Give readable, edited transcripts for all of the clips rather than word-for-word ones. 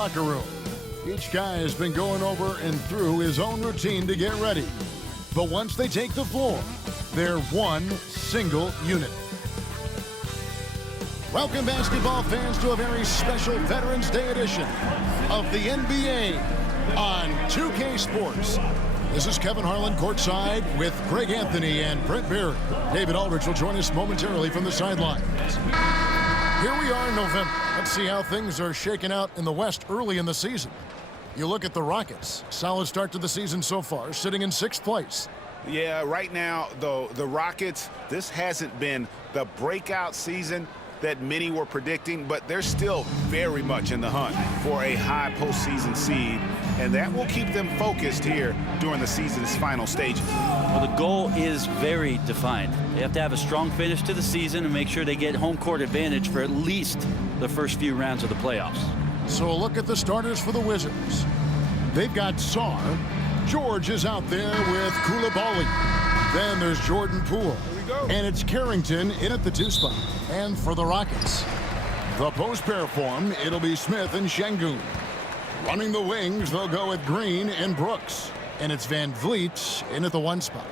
Locker room. Each guy has been going over and through his own routine to get ready. But once they take the floor, they're one single unit. Welcome, basketball fans, to a very special Veterans Day edition of the NBA on 2K Sports. This is Kevin Harlan courtside with Greg Anthony and Brent Barry. David Aldridge will join us momentarily from the sidelines. Here we are in November. Let's see how things are shaking out in the West early in the season. You look at the Rockets. Solid start to the season so far, sitting in 6th place. Yeah, right now, though, the Rockets, this hasn't been the breakout season that many were predicting, but they're still very much in the hunt for a high postseason seed, and that will keep them focused here during the season's final stages. Well, the goal is very defined. They have to have a strong finish to the season and make sure they get home court advantage for at least the first few rounds of the playoffs. So a look at the starters for the Wizards. They've got Sarr. George is out there with Coulibaly. Then there's Jordan Poole. And it's Carrington in at the 2 spot. And for the Rockets, the post pair form, it'll be Smith and Şengün. Running the wings, they'll go with Green and Brooks. And it's Van Vliet in at the 1 spot.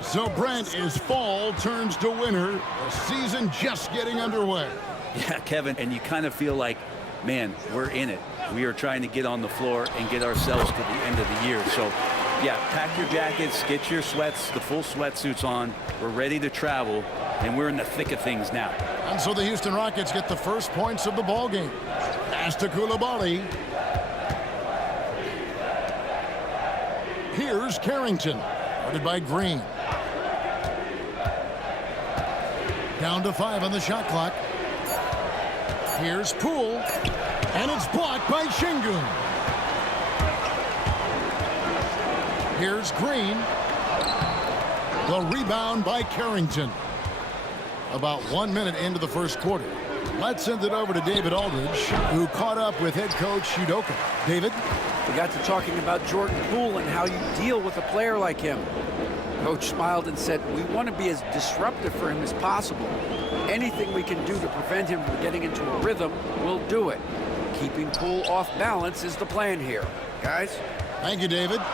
So Brent, is fall turns to winter, the season just getting underway. Yeah, Kevin, and you kind of feel like, man, we're in it. We are trying to get on the floor and get ourselves to the end of the year. So, yeah, pack your jackets, get your sweats, the full sweatsuits on. We're ready to travel, and we're in the thick of things now. And so the Houston Rockets get the first points of the ball game. Pass to Coulibaly. Here's Carrington, guarded by Green. Down to 5 on the shot clock. Here's Poole, and it's blocked by Şengün. Here's Green. The rebound by Carrington. About 1 minute into the first quarter. Let's send it over to David Aldridge, who caught up with head coach Udoka. David? We got to talking about Jordan Poole and how you deal with a player like him. Coach smiled and said, we want to be as disruptive for him as possible. Anything we can do to prevent him from getting into a rhythm, we'll do it. Keeping Poole off balance is the plan here. Guys? Thank you, David. And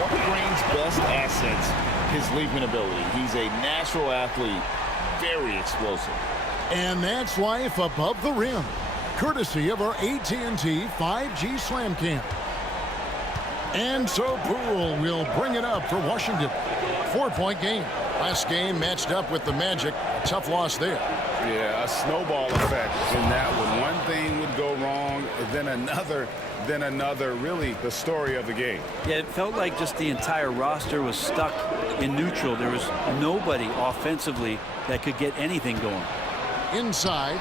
one of Green's best assets, his leaping ability. He's a natural athlete, very explosive. And that's life above the rim, courtesy of our AT&T 5G Slam Cam. And so Poole will bring it up for Washington. 4-point game. Last game matched up with the Magic. A tough loss there. Yeah, a snowball effect in that one. One thing would go wrong, then another, really the story of the game. Yeah, it felt like just the entire roster was stuck in neutral. There was nobody offensively that could get anything going. Inside.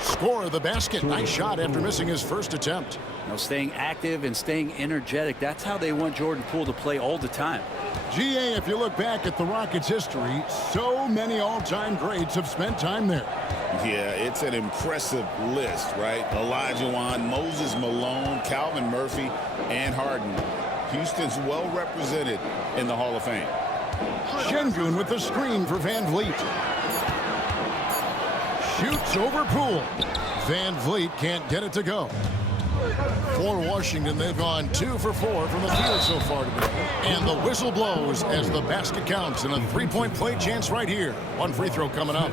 Score of the basket. Nice shot after missing his first attempt. Now, staying active and staying energetic, that's how they want Jordan Poole to play all the time. GA, if you look back at the Rockets' history, so many all-time greats have spent time there. Yeah, it's an impressive list, right? Olajuwon, Moses Malone, Calvin Murphy, and Harden. Houston's well represented in the Hall of Fame. Şengün with the screen for Van Vliet. Shoots over Poole. Van Vliet can't get it to go. For Washington, they've gone 2 for 4 from the field so far today. And the whistle blows as the basket counts, and a 3-point play chance right here. One free throw coming up.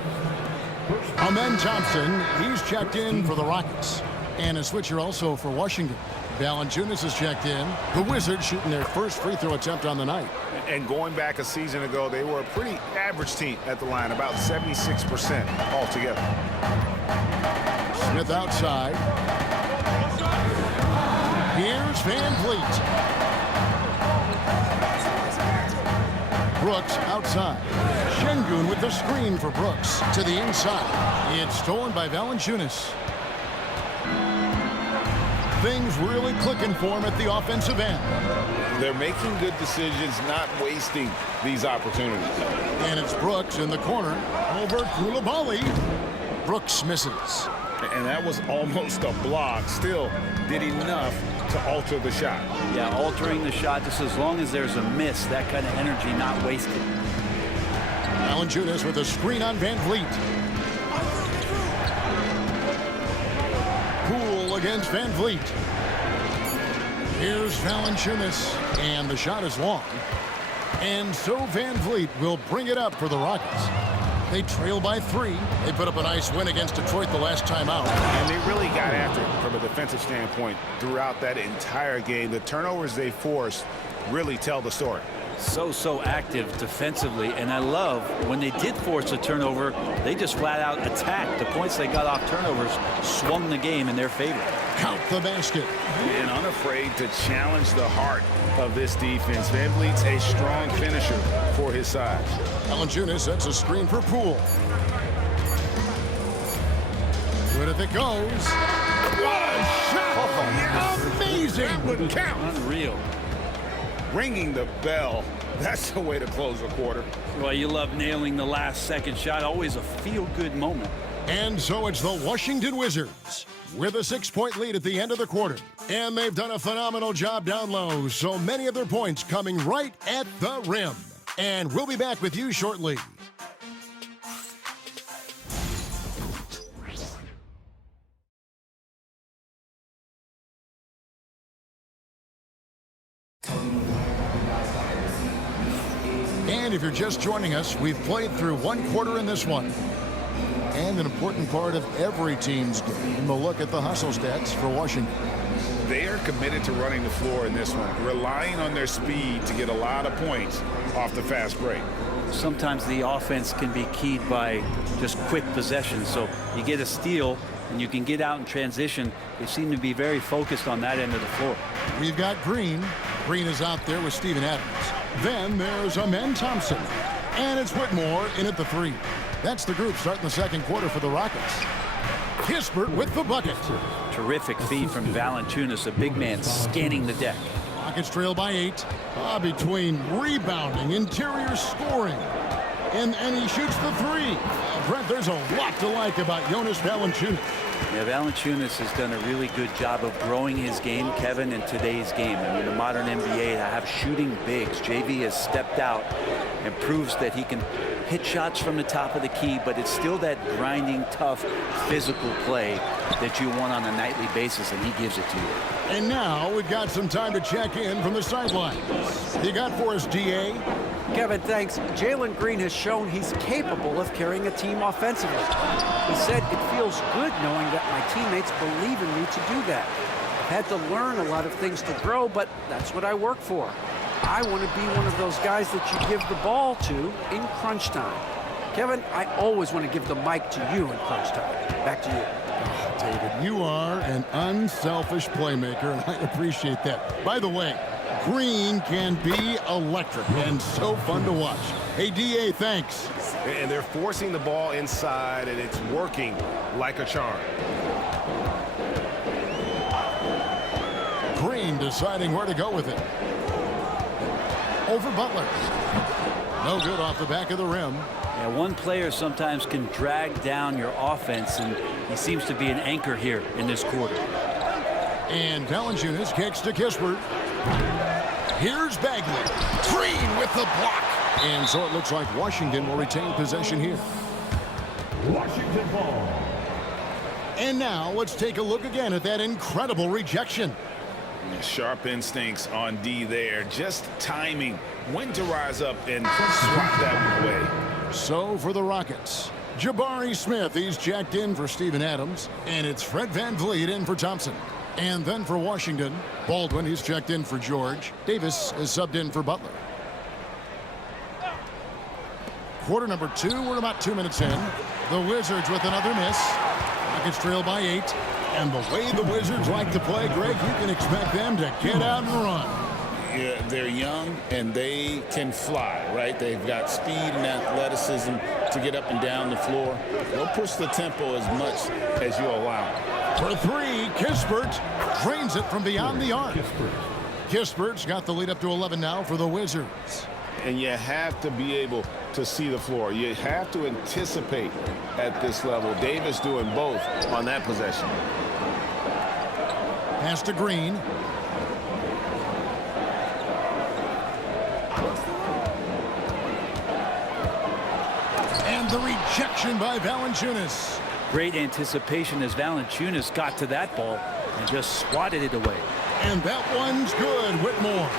Amen Thompson, he's checked in for the Rockets. And a switcher also for Washington. Valanciunas is checked in. The Wizards shooting their first free throw attempt on the night. And going back a season ago, they were a pretty average team at the line, about 76% altogether. Smith outside. Here's Van Vliet. Brooks outside. Şengün with the screen for Brooks to the inside. It's stolen by Valanciunas. Things really clicking for him at the offensive end. They're making good decisions, not wasting these opportunities. And it's Brooks in the corner over Coulibaly. Brooks misses. And that was almost a block. Still did enough to alter the shot. Yeah, altering the shot, just as long as there's a miss, that kind of energy not wasted. Valanciunas with a screen on Van Vliet. against Van Vliet. Here's Valanciunas, and the shot is long. And so Van Vliet will bring it up for the Rockets. They trail by 3. They put up a nice win against Detroit the last time out. And they really got after it from a defensive standpoint throughout that entire game. The turnovers they forced really tell the story. So active defensively, and I love when they did force a turnover, they just flat out attacked. The points they got off turnovers swung the game in their favor. Count the basket. And unafraid to challenge the heart of this defense. Van Vliet's a strong finisher for his size. Valanciunas sets a screen for Poole. Good if it goes. What a shot! Amazing! That would count. Unreal. Ringing the bell. That's the way to close a quarter. Well, you love nailing the last second shot. Always a feel-good moment. And so it's the Washington Wizards with a 6-point lead at the end of the quarter. And they've done a phenomenal job down low, so many of their points coming right at the rim. And we'll be back with you shortly. And if you're just joining us, we've played through 1 quarter in this one. And an important part of every team's game, a look at the hustle stats for Washington. They are committed to running the floor in this one, relying on their speed to get a lot of points off the fast break. Sometimes the offense can be keyed by just quick possession. So you get a steal and you can get out in transition. They seem to be very focused on that end of the floor. We've got Green. Green is out there with Steven Adams. Then there's Amen Thompson. And it's Whitmore in at the 3. That's the group starting the second quarter for the Rockets. Kispert with the bucket. Terrific feed from Valanciunas, a big man scanning the deck. Rockets trail by 8. Between rebounding, interior scoring. And he shoots the 3. Brent, there's a lot to like about Jonas Valanciunas. Yeah, Valanciunas has done a really good job of growing his game, Kevin, in today's game. I mean, the modern NBA have shooting bigs. JV has stepped out and proves that he can hit shots from the top of the key, but it's still that grinding, tough, physical play that you want on a nightly basis, and he gives it to you. And now we've got some time to check in from the sidelines. You got for us, DA? Kevin, thanks. Jalen Green has shown he's capable of carrying a team offensively. He said, "It feels good knowing that my teammates believe in me to do that. I've had to learn a lot of things to grow, but that's what I work for. I want to be one of those guys that you give the ball to in crunch time." Kevin, I always want to give the mic to you in crunch time. Back to you. Oh, David, you are an unselfish playmaker, and I appreciate that. By the way, Green can be electric and so fun to watch. Hey, DA, thanks. And they're forcing the ball inside, and it's working like a charm. Green deciding where to go with it. Over Butler. No good off the back of the rim. Yeah, one player sometimes can drag down your offense, and he seems to be an anchor here in this quarter. And Valanciunas kicks to Kispert. Here's Bagley. Green with the block. And so it looks like Washington will retain possession here. Washington ball. And now let's take a look again at that incredible rejection. Sharp instincts on D there. Just timing when to rise up and swat that one away. So for the Rockets, Jabari Smith, he's checked in for Steven Adams. And it's Fred Van Vliet in for Thompson. And then for Washington, Baldwin, he's checked in for George. Davis is subbed in for Butler. Quarter number 2, we're about 2 minutes in. The Wizards with another miss. Rockets trail by 8. And the way the Wizards like to play, Greg, you can expect them to get out and run. Yeah, they're young and they can fly, right? They've got speed and athleticism to get up and down the floor. They'll push the tempo as much as you allow. For 3, Kispert drains it from beyond the arc. Kispert's got the lead up to 11 now for the Wizards. And you have to be able to see the floor. You have to anticipate at this level. Davis doing both on that possession. Pass to Green. And the rejection by Valanciunas. Great anticipation as Valanciunas got to that ball, and just swatted it away. And that one's good. Whitmore.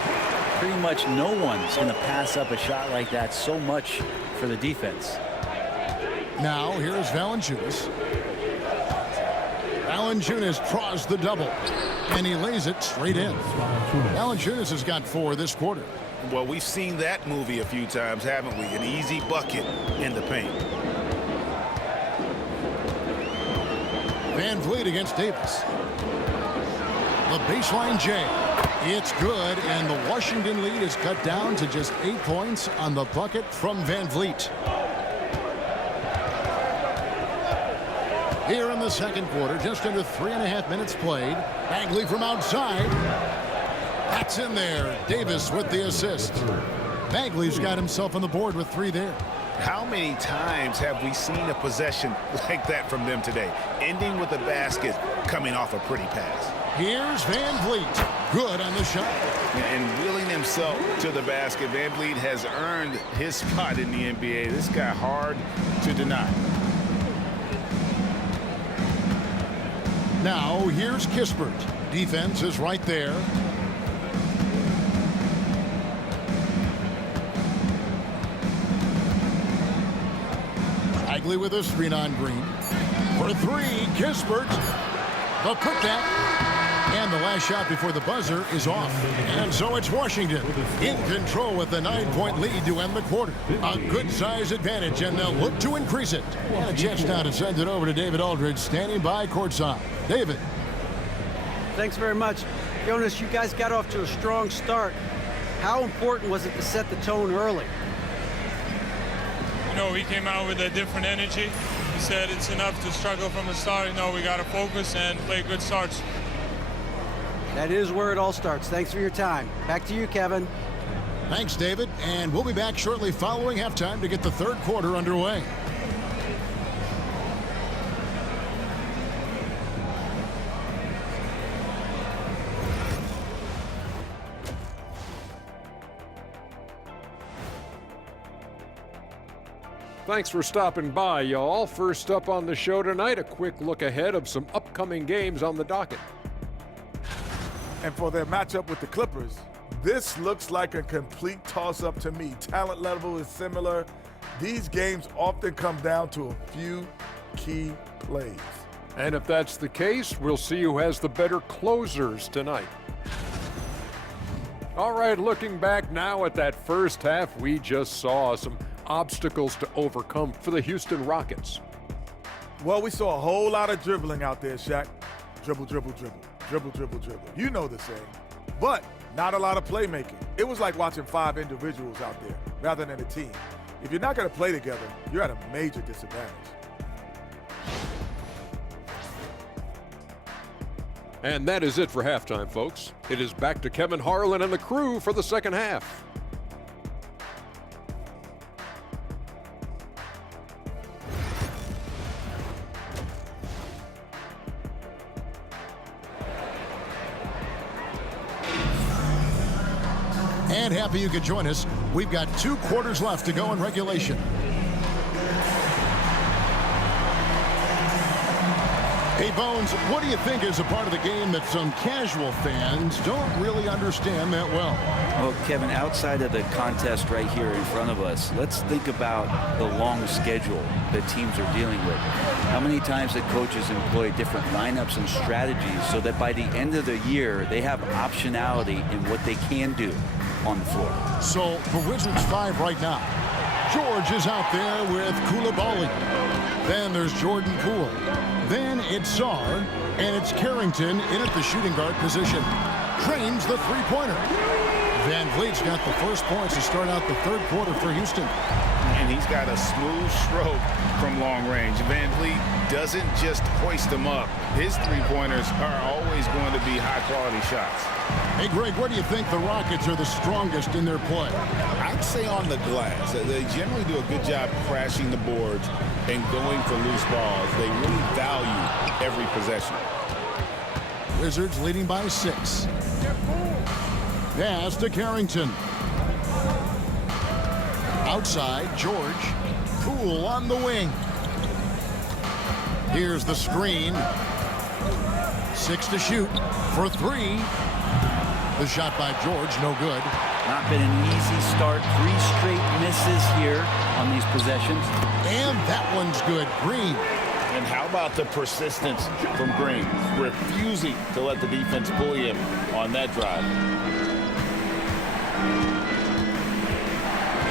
Pretty much no one's going to pass up a shot like that. So much for the defense. Now here's Valanciunas. Valanciunas draws the double, and he lays it straight in. Valanciunas has got 4 this quarter. Well, we've seen that movie a few times, haven't we? An easy bucket in the paint. Van Vliet against Davis. The baseline J. It's good, and the Washington lead is cut down to just 8 points on the bucket from Van Vliet. Here in the second quarter, just under 3.5 minutes played. Bagley from outside. That's in there. Davis with the assist. Bagley's got himself on the board with 3 there. How many times have we seen a possession like that from them today, ending with a basket coming off a pretty pass? Here's Van Vliet. Good on the shot. And wheeling himself to the basket, Van Vliet has earned his spot in the NBA. This guy hard to deny. Now here's Kispert. Defense is right there. Bagley with a screen on Green. For 3, Kispert. The putback. And the last shot before the buzzer is off. And so it's Washington in control with the 9-point lead to end the quarter. A good-sized advantage, and they'll look to increase it. And a chance now to send it over to David Aldridge, standing by courtside. David. Thanks very much. Jonas, you guys got off to a strong start. How important was it to set the tone early? You know, we came out with a different energy. We said it's enough to struggle from the start. You know, we got to focus and play good starts. That is where it all starts. Thanks for your time. Back to you, Kevin. Thanks, David. And we'll be back shortly following halftime to get the third quarter underway. Thanks for stopping by, y'all. First up on the show tonight, a quick look ahead of some upcoming games on the docket. And for their matchup with the Clippers, this looks like a complete toss-up to me. Talent level is similar. These games often come down to a few key plays. And if that's the case, we'll see who has the better closers tonight. All right, looking back now at that first half, we just saw some obstacles to overcome for the Houston Rockets. Well, we saw a whole lot of dribbling out there, Shaq. Dribble, dribble, dribble. Dribble, dribble, dribble. You know the saying. But not a lot of playmaking. It was like watching 5 individuals out there rather than a team. If you're not going to play together, you're at a major disadvantage. And that is it for halftime, folks. It is back to Kevin Harlan and the crew for the second half. And happy you could join us. We've got 2 quarters left to go in regulation. Hey, Bones, what do you think is a part of the game that some casual fans don't really understand that well? Well, Kevin, outside of the contest right here in front of us, let's think about the long schedule that teams are dealing with. How many times that coaches employ different lineups and strategies so that by the end of the year, they have optionality in what they can do on the floor. So the Wizards 5 right now. George is out there with Coulibaly. Then there's Jordan Poole. Then it's Sarr, and it's Carrington in at the shooting guard position. Trains the three-pointer. Van Vliet's got the first points to start out the third quarter for Houston. And he's got a smooth stroke from long range. Van Vliet doesn't just hoist them up. His three-pointers are always going to be high-quality shots. Hey, Greg, where do you think the Rockets are the strongest in their play? I'd say on the glass. They generally do a good job crashing the boards and going for loose balls. They really value every possession. Wizards leading by 6. Pass to Carrington. Outside, George. Poole on the wing. Here's the screen. 6 to shoot for 3. The shot by George, no good. Not been an easy start. 3 straight misses here on these possessions. And that one's good. Green. And how about the persistence from Green, refusing to let the defense bully him on that drive.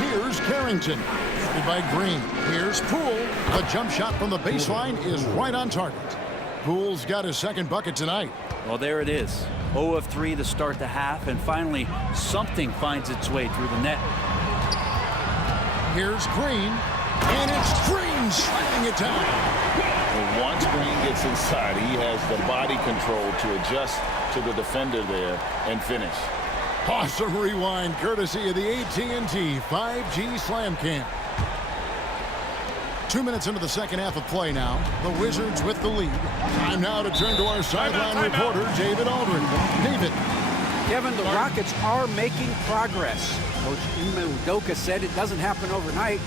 Here's Carrington, guarded by Green. Here's Poole. A jump shot from the baseline is right on target. Poole's got his second bucket tonight. Well, there it is. 0 of 3 to start the half, and finally something finds its way through the net. Here's Green, and it's Green slamming it down. Well, once Green gets inside, he has the body control to adjust to the defender there and finish. Awesome rewind courtesy of the AT&T 5G Slam Cam. 2 minutes into the second half of play now. The Wizards with the lead. Time now to turn to our sideline reporter, David Aldridge. David. Kevin, the Rockets are making progress. Coach Ime Udoka said it doesn't happen overnight.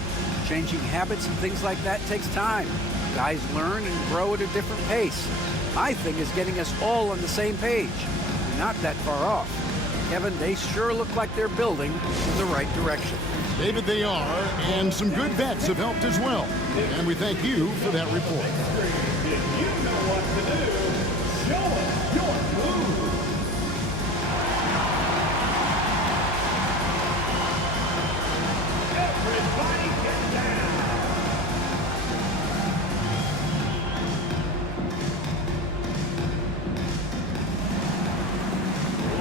Changing habits and things like that takes time. Guys learn and grow at a different pace. My thing is getting us all on the same page. We're not that far off. Kevin, they sure look like they're building in the right direction. David, they are, and some good vets have helped as well. And we thank you for that report. You know what to do. Show us your move. Everybody get down.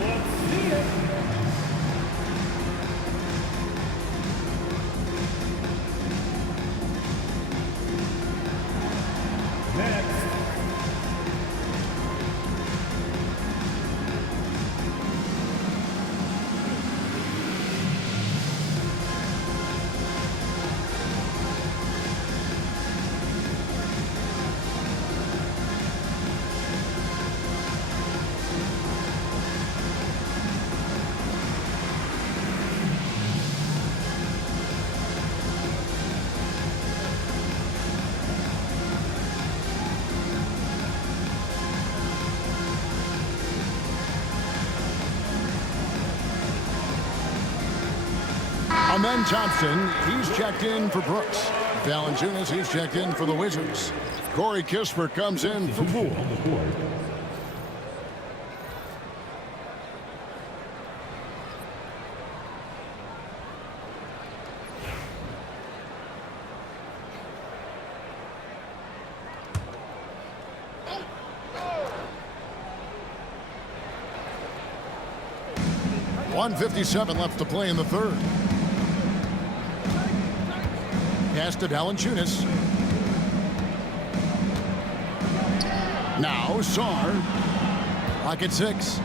Let's see it. Next. Amen Thompson, he's checked in for Brooks. Valanciunas, he's checked in for the Wizards. Corey Kispert comes in for Poole. .157 left to play in the third. Pass to Valanciunas. Now Sarr. Clock at 6.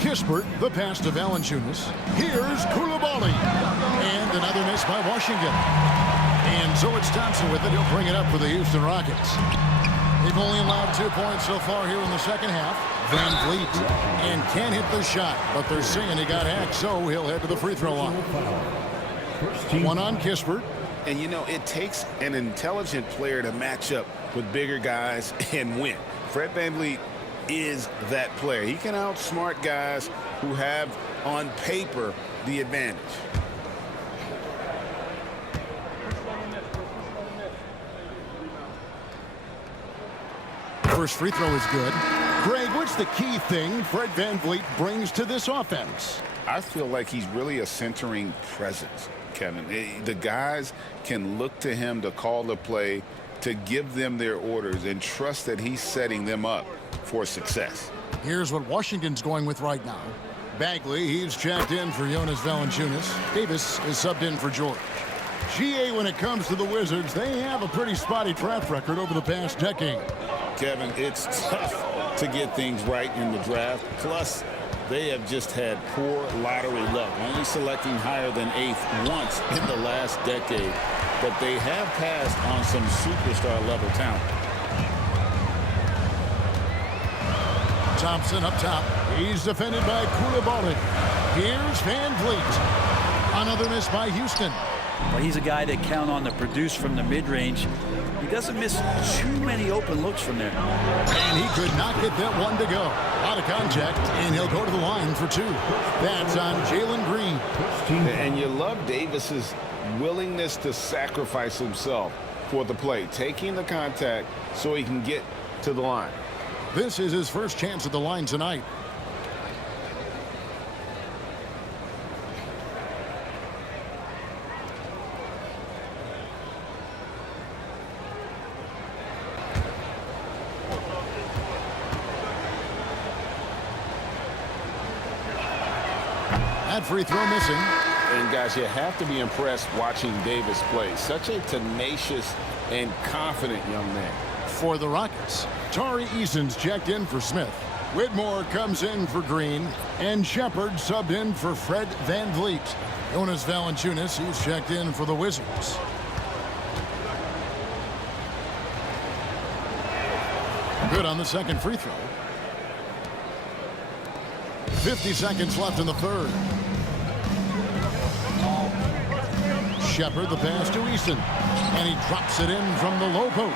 Kispert, the pass to Valanciunas. Here's Koulibaly. And another miss by Washington. And so it's Thompson with it. He'll bring it up for the Houston Rockets. They've only allowed 2 points so far here in the second half. Van Vliet and can't hit the shot, but they're saying he got hacked, so he'll head to the free throw line. One on Kispert. And, you know, it takes an intelligent player to match up with bigger guys and win. Fred VanVleet is that player. He can outsmart guys who have, on paper, the advantage. First free throw is good. Greg, what's the key thing Fred VanVleet brings to this offense? I feel like he's really a centering presence, Kevin. The guys can look to him to call the play, to give them their orders, and trust that he's setting them up for success. Here's what Washington's going with right now. Bagley, he's checked in for Jonas Valanciunas. Davis is subbed in for George. GA, when it comes to the Wizards, they have a pretty spotty track record over the past decade. Kevin, it's tough to get things right in the draft. Plus, they have just had poor lottery luck, only selecting higher than 8th once in the last decade. But they have passed on some superstar-level talent. Thompson up top. He's defended by Koulibaly. Here's VanVleet. Another miss by Houston. Well, he's a guy that count on to produce from the mid-range. He doesn't miss too many open looks from there. And he could not get that one to go. Out of contact, and he'll go to the line for 2. That's on Jalen Green. And you love Davis's willingness to sacrifice himself for the play, taking the contact so he can get to the line. This is his first chance at the line tonight. That free throw missing. And guys, you have to be impressed watching Davis play. Such a tenacious and confident young man. For the Rockets, Tari Eason's checked in for Smith. Whitmore comes in for Green. And Shepard subbed in for Fred VanVleet. Jonas Valanciunas, he's checked in for the Wizards. Good on the second free throw. 50 seconds left in the third. Shepard the pass to Eason. And he drops it in from the low post.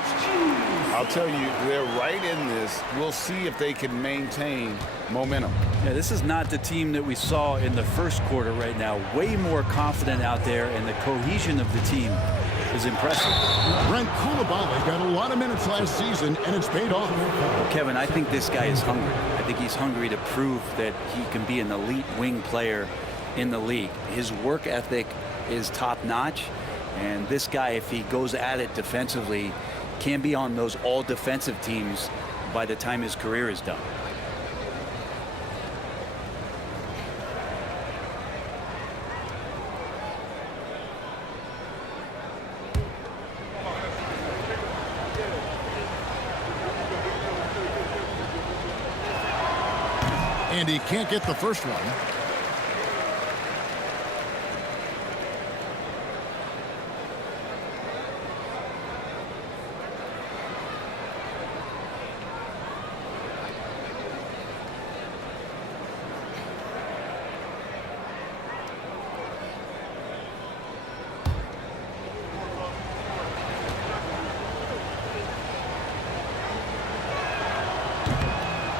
I'll tell you, they're right in this. We'll see if they can maintain momentum. Yeah, this is not the team that we saw in the first quarter right now. Way more confident out there, and the cohesion of the team is impressive. Brent Coulibaly got a lot of minutes last season, and it's paid off. Kevin, I think this guy is hungry. I think he's hungry to prove that he can be an elite wing player in the league. His work ethic is top-notch, and this guy, if he goes at it defensively, can be on those all-defensive teams by the time his career is done. And he can't get the first one.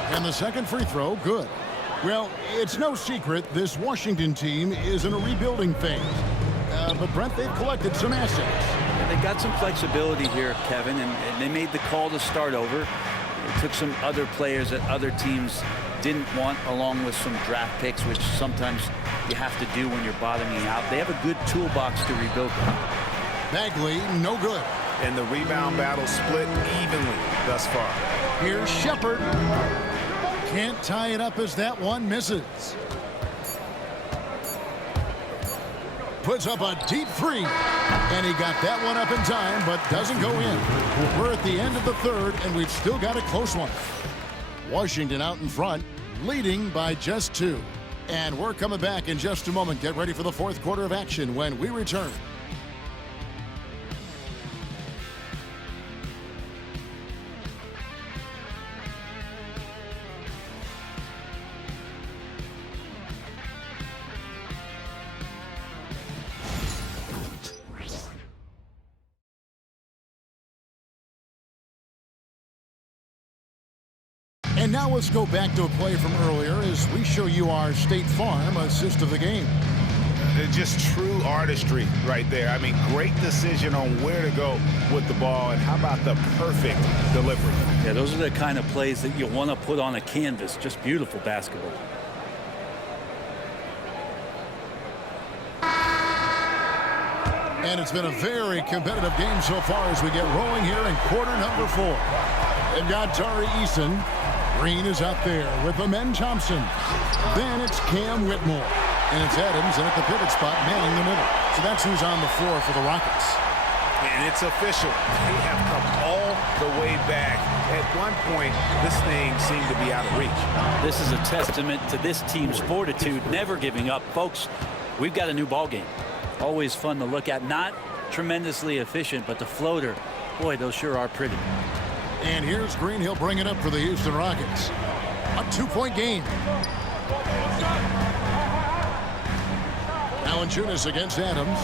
And the second free throw, good. Well, it's no secret this Washington team is in a rebuilding phase. But, Brent, they've collected some assets. And they got some flexibility here, Kevin, and they made the call to start over. They took some other players that other teams didn't want, along with some draft picks, which sometimes you have to do when you're bottoming out. They have a good toolbox to rebuild them. Bagley, no good. And the rebound battle split evenly thus far. Here's Shepard. Can't tie it up as that one misses. Puts up a deep three. And he got that one up in time, but doesn't go in. We're at the end of the third, and we've still got a close one. Washington out in front, leading by just 2. And we're coming back in just a moment. Get ready for the fourth quarter of action when we return. And now let's go back to a play from earlier as we show you our State Farm assist of the game. Just true artistry right there. I mean, great decision on where to go with the ball, and how about the perfect delivery? Yeah, those are the kind of plays that you want to put on a canvas. Just beautiful basketball. And it's been a very competitive game so far as we get rolling here in quarter number 4. They've got Tari Eason. Green is out there with Amen Thompson. Then it's Cam Whitmore. And it's Adams at the pivot spot, manning the middle. So that's who's on the floor for the Rockets. And it's official. They have come all the way back. At one point, this thing seemed to be out of reach. This is a testament to this team's fortitude, never giving up. Folks, we've got a new ball game. Always fun to look at. Not tremendously efficient, but the floater, boy, those sure are pretty. And here's Green. He'll bring it up for the Houston Rockets. A 2-point game. Valanciunas against Adams.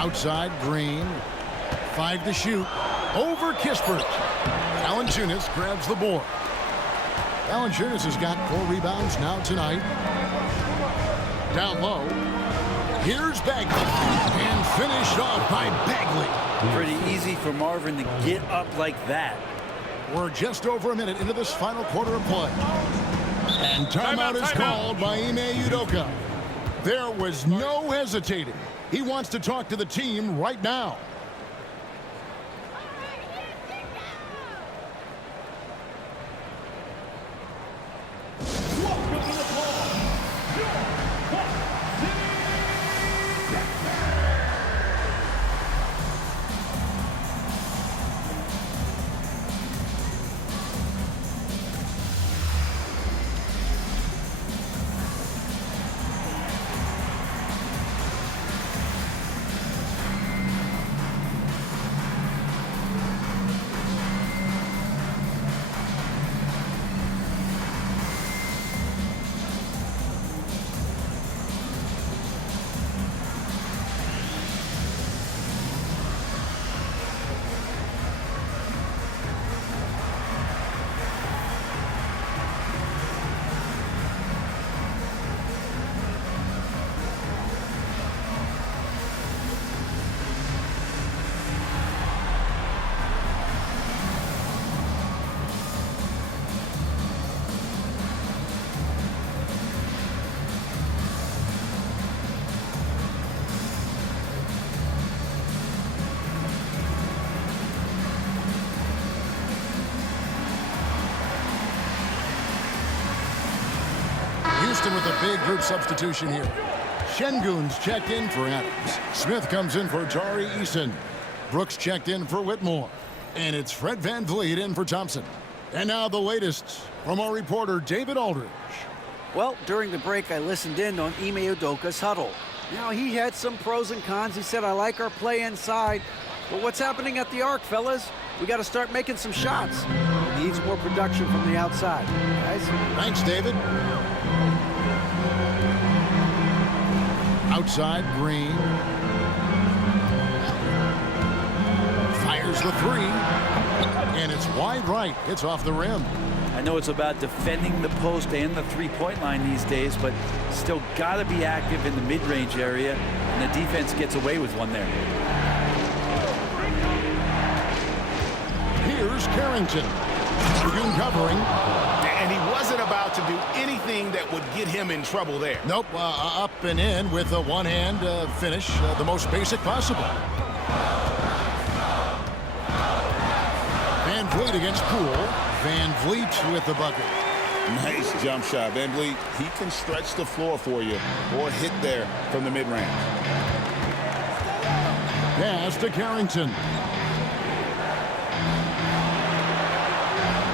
Outside, Green. 5 to shoot. Over Kispert. Valanciunas grabs the board. Valanciunas has got 4 rebounds now tonight. Down low. Here's Bagley. And finished off by Bagley. Pretty easy for Marvin to get up like that. We're just over a minute into this final quarter of play. And timeout is called by Ime Udoka. There was no hesitating. He wants to talk to the team right now. Houston with a big group substitution here. Şengün's checked in for Adams. Smith comes in for Tari Eason. Brooks checked in for Whitmore. And it's Fred VanVleet in for Thompson. And now the latest from our reporter, David Aldridge. Well, during the break, I listened in on Ime Udoka's huddle. Now, he had some pros and cons. He said, I like our play inside. But what's happening at the arc, fellas? We got to start making some shots. Needs more production from the outside. Guys? Thanks, David. Outside, Green. Fires the 3. And it's wide right. It's off the rim. I know it's about defending the post and the three-point line these days, but still got to be active in the mid-range area, and the defense gets away with one there. Here's Carrington. Şengün covering. And he wasn't about to do anything that would get him in trouble there. Nope, up and in with a one-hand finish, the most basic possible. VanVleet against Poole. VanVleet with the bucket. Nice jump shot. VanVleet, he can stretch the floor for you or hit there from the mid-range. Pass to Carrington.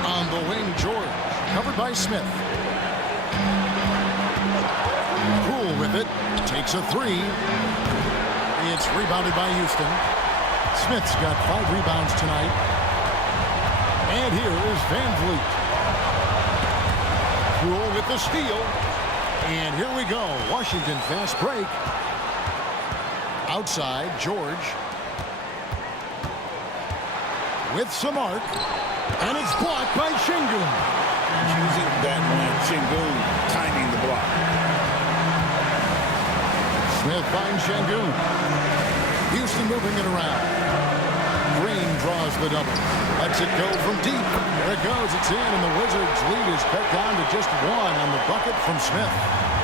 On the wing, George. Covered by Smith. Poole with it. Takes a 3. It's rebounded by Houston. Smith's got 5 rebounds tonight. And here is VanVleet. Poole with the steal. And here we go. Washington fast break. Outside, George. With some arc. And it's blocked by Şengün. Choosing that one. Şengün timing the block. Smith finds Şengün. Houston moving it around. Green draws the double. Lets it go from deep. There it goes. It's in, and the Wizards' lead is cut down to just 1 on the bucket from Smith.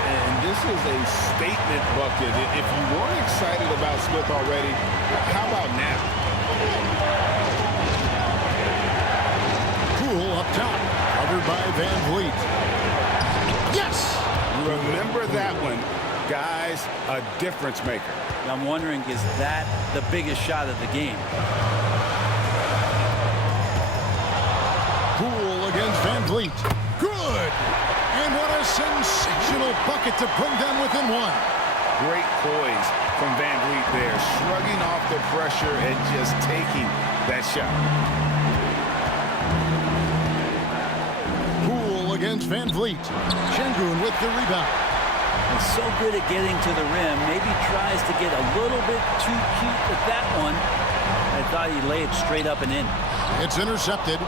And this is a statement bucket. If you weren't excited about Smith already, how about now? Poole up top. Covered by VanVleet. Yes! Remember that one. Guys, a difference maker. I'm wondering, is that the biggest shot of the game? Poole against VanVleet. Good! And what a sensational bucket to bring them within 1. Great poise from VanVleet there, shrugging off the pressure and just taking that shot. Poole against VanVleet. Şengün with the rebound. And so good at getting to the rim. Maybe tries to get a little bit too cute with that one. I thought he'd lay it straight up and in. It's intercepted.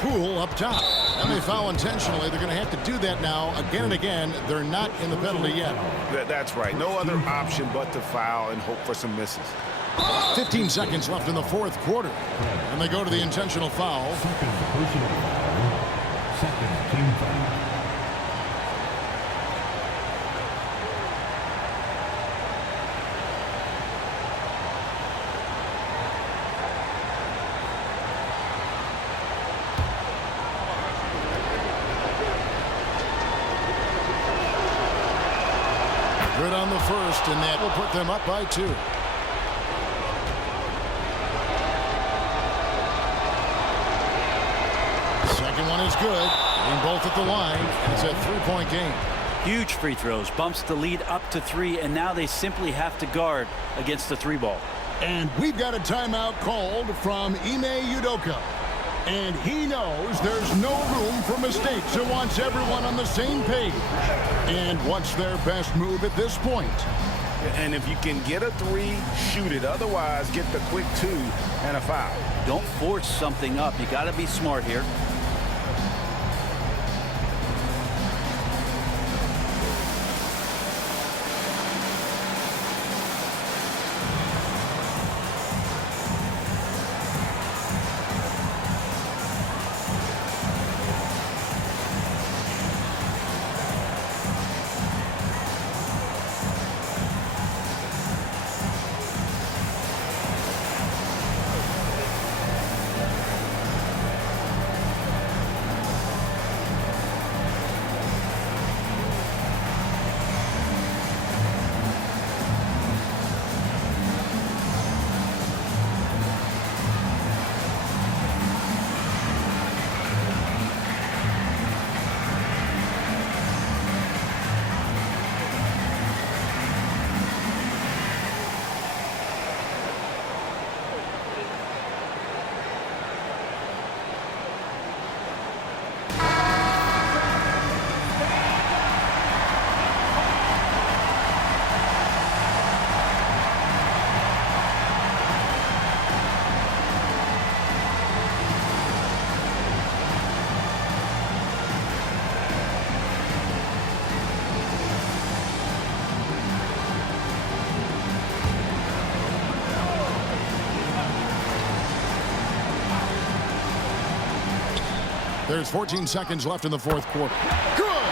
Poole up top. And they foul intentionally. They're going to have to do that now again and again. They're not in the penalty yet. That's right. No other option but to foul and hope for some misses. 15 seconds left in the fourth quarter. And they go to the intentional foul. Second personal foul. Second team foul. Good on the first, and that will put them up by 2. Second one is good. Getting both at the line, and it's a 3-point game. Huge free throws. Bumps the lead up to 3, and now they simply have to guard against the 3 ball. And we've got a timeout called from Ime Udoka. And he knows there's no room for mistakes and wants everyone on the same page. And what's their best move at this point? And if you can get a 3, shoot it. Otherwise, get the quick 2 and a foul. Don't force something up. You got to be smart here. There's 14 seconds left in the fourth quarter. Good!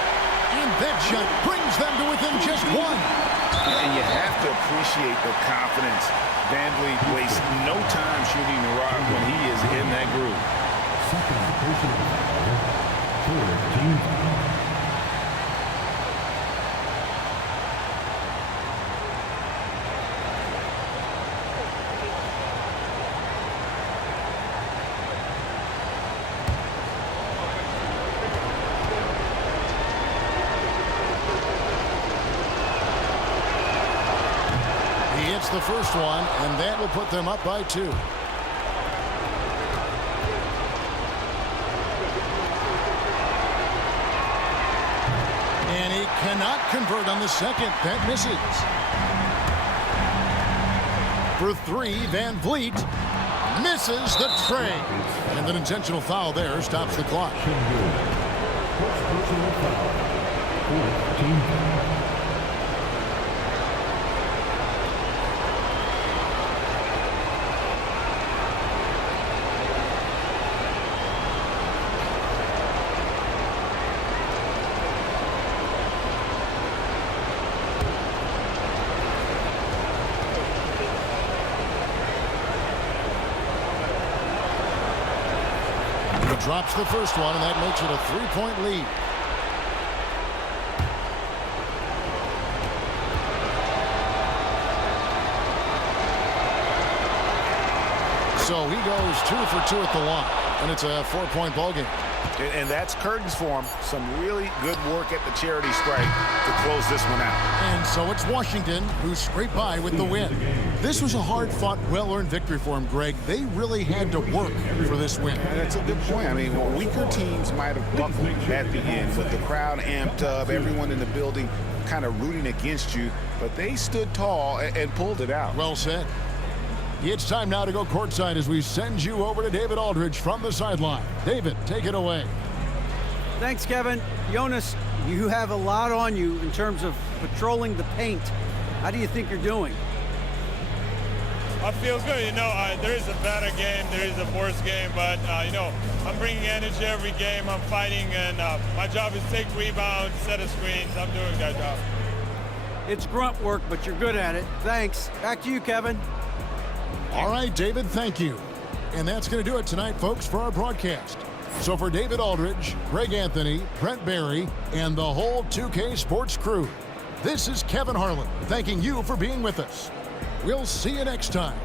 And that shot brings them to within just 1. And you have to appreciate the confidence. VanVleet wastes no time shooting the rock when he is in that groove. Second personal foul. Third team foul. The first one, and that will put them up by 2. And he cannot convert on the second. That misses. For 3, VanVleet misses the tray. And an intentional foul there stops the clock. First personal foul. Fourth team foul. Drops the first one, and that makes it a 3-point lead. So he goes 2 for 2 at the line, and it's a 4-point ball game. And that's curtains for him. Some really good work at the charity stripe to close this one out. And so it's Washington who scrape by with the win. This was a hard-fought, well-earned victory for them, Greg. They really had to work for this win. And that's a good point. I mean, weaker teams might have buckled at the end with the crowd amped up, everyone in the building kind of rooting against you, but they stood tall and pulled it out. Well said. It's time now to go courtside as we send you over to David Aldridge from the sideline. David, take it away. Thanks, Kevin. Jonas, you have a lot on you in terms of patrolling the paint. How do you think you're doing? I feel good. You know, there is a better game, there is a worse game, but, you know, I'm bringing energy every game. I'm fighting, and my job is to take rebounds, set of screens. I'm doing that job. It's grunt work, but you're good at it. Thanks. Back to you, Kevin. All right, David, thank you. And that's going to do it tonight, folks, for our broadcast. So for David Aldridge, Greg Anthony, Brent Barry, and the whole 2K Sports crew, this is Kevin Harlan thanking you for being with us. We'll see you next time